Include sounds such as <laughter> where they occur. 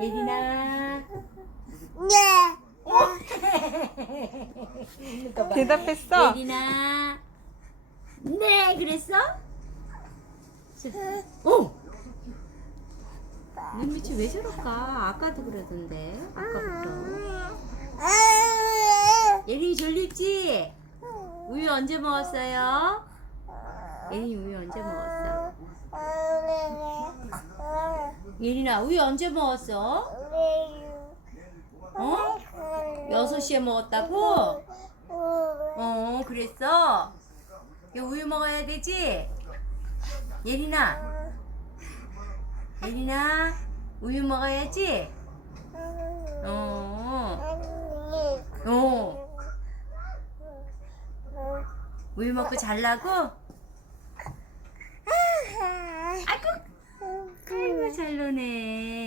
예린아. <laughs> 대답했어? 예린아. 네, 그랬어? 오! 눈빛이 왜 저럴까? 아까도 그러던데. 아까부터. 예린이 졸립지? 우유 언제 먹었어요? 예린이 우유 언제 먹었어? 예린아 우유 언제 먹었어? 어? 6시에 먹었다고? 어 그랬어? 우유 먹어야 되지? 예린아 예린아 우유 먹어야지? 어, 어 우유 먹고 잘라고? 잘 노네